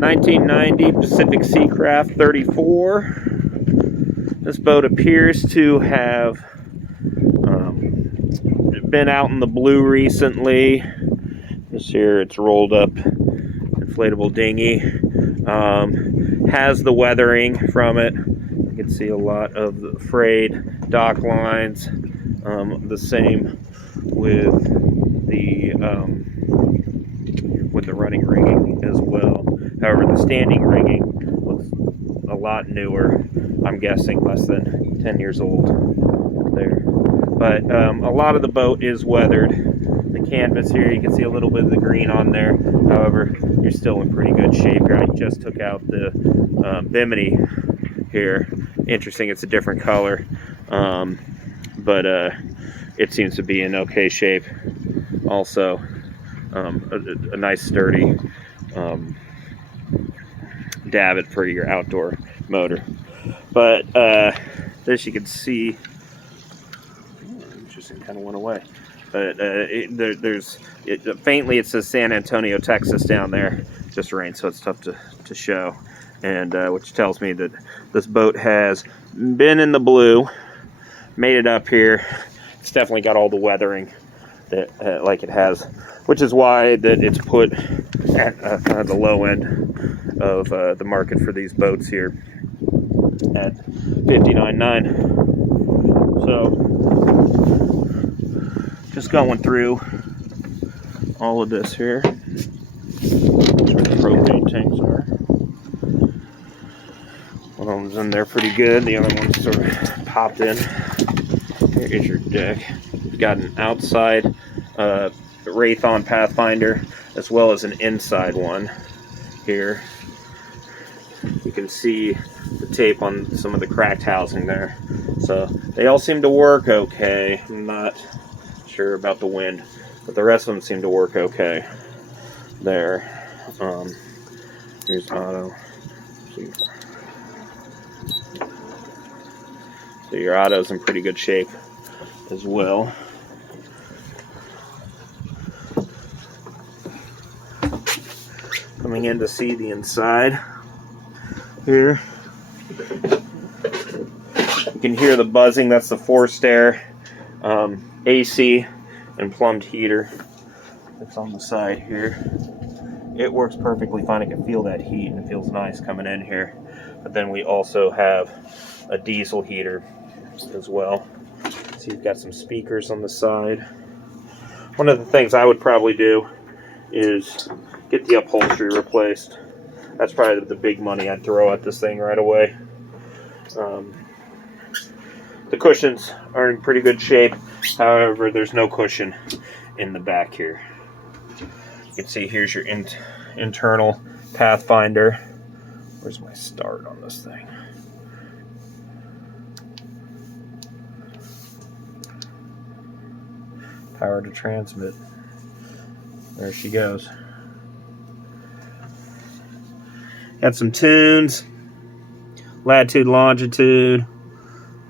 1990 Pacific SeaCraft 34. This boat appears to have been out in the blue recently. This here, it's rolled up inflatable dinghy. Has the weathering from it. You can see a lot of the frayed dock lines. The same with the running rigging as well. However, the standing rigging looks a lot newer. I'm guessing less than 10 years old there. But a lot of the boat is weathered. The canvas here, you can see a little bit of the green on there. However, you're still in pretty good shape here. I just took out the bimini here. Interesting, it's a different color. But it seems to be in okay shape. Also, a nice sturdy davit for your outdoor motor. But this you can see, interesting, kind of went away. But faintly it says San Antonio, Texas down there. Just rained, so it's tough to show. And which tells me that this boat has been in the blue, made it up here. It's definitely got all the weathering that like it has, which is why that it's put at kind of the low end of the market for these boats here at $59,900. So just going through all of this here. That's where the propane tanks are. One of them's in there pretty good. The other one's sort of popped in. Here is your deck. You've got an outside Raython Pathfinder as well as an inside one here. You can see the tape on some of the cracked housing there. So they all seem to work okay. I'm not sure about the wind, but the rest of them seem to work okay there. Here's auto. So your auto's in pretty good shape as well. Coming in to see the inside here. You can hear the buzzing. That's the forced air AC and plumbed heater that's on the side here. It works perfectly fine. I can feel that heat and it feels nice coming in here. But then we also have a diesel heater as well. So you've got some speakers on the side. One of the things I would probably do is get the upholstery replaced. That's probably the big money I'd throw at this thing right away. The cushions are in pretty good shape. However, there's no cushion in the back here. You can see here's your internal Pathfinder. Where's my start on this thing? Power to transmit. There she goes. Got some tunes. Latitude, longitude.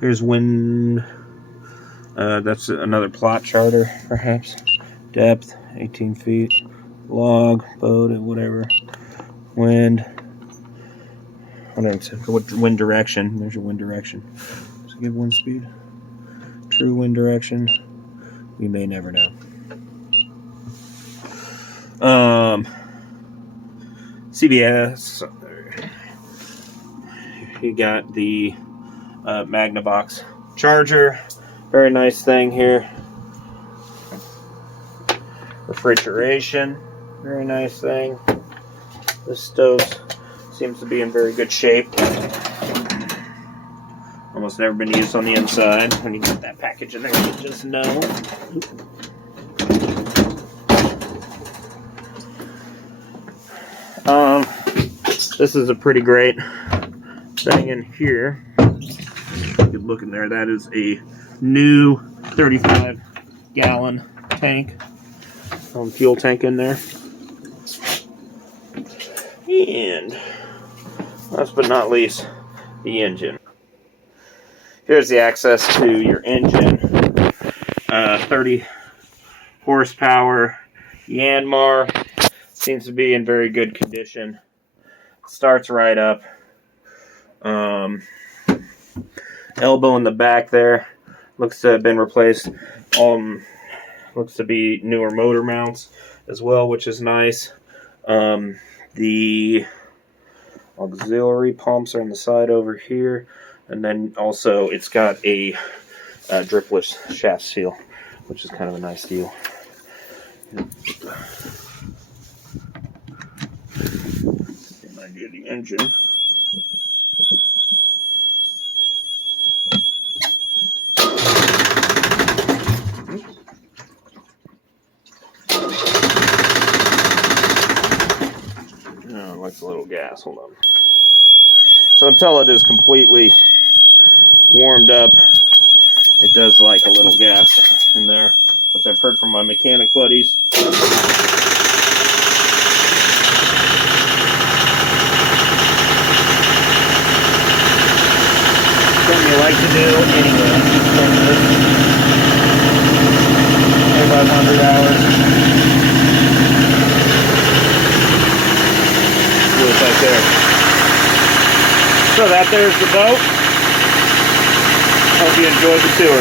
Here's wind. That's another plot charter, perhaps. Depth, 18 feet. Log, boat, whatever. Wind. What wind direction? There's your wind direction. Does it give wind speed? True wind direction. We may never know. CBS. You got the Magnavox charger. Very nice thing here. Refrigeration. Very nice thing. This stove seems to be in very good shape. Almost never been used on the inside. When you get that package in there, you just know. This is a pretty great thing in here. You can look in there. That is a new 35-gallon tank. Fuel tank in there. And last but not least, the engine. Here's the access to your engine. 30 horsepower Yanmar. Seems to be in very good condition. starts right up. Elbow in the back there looks to have been replaced. Looks to be newer motor mounts as well, which is nice. The auxiliary pumps are on the side over here, and then also it's got a dripless shaft seal, which is kind of a nice deal. Idea the engine. Oh, it likes a little gas. Hold on. So until it is completely warmed up, it does like a little gas in there, which I've heard from my mechanic buddies. Something you like to do anyway. 2,500 hours. What it's like there. So that there's the boat. Hope you enjoyed the tour.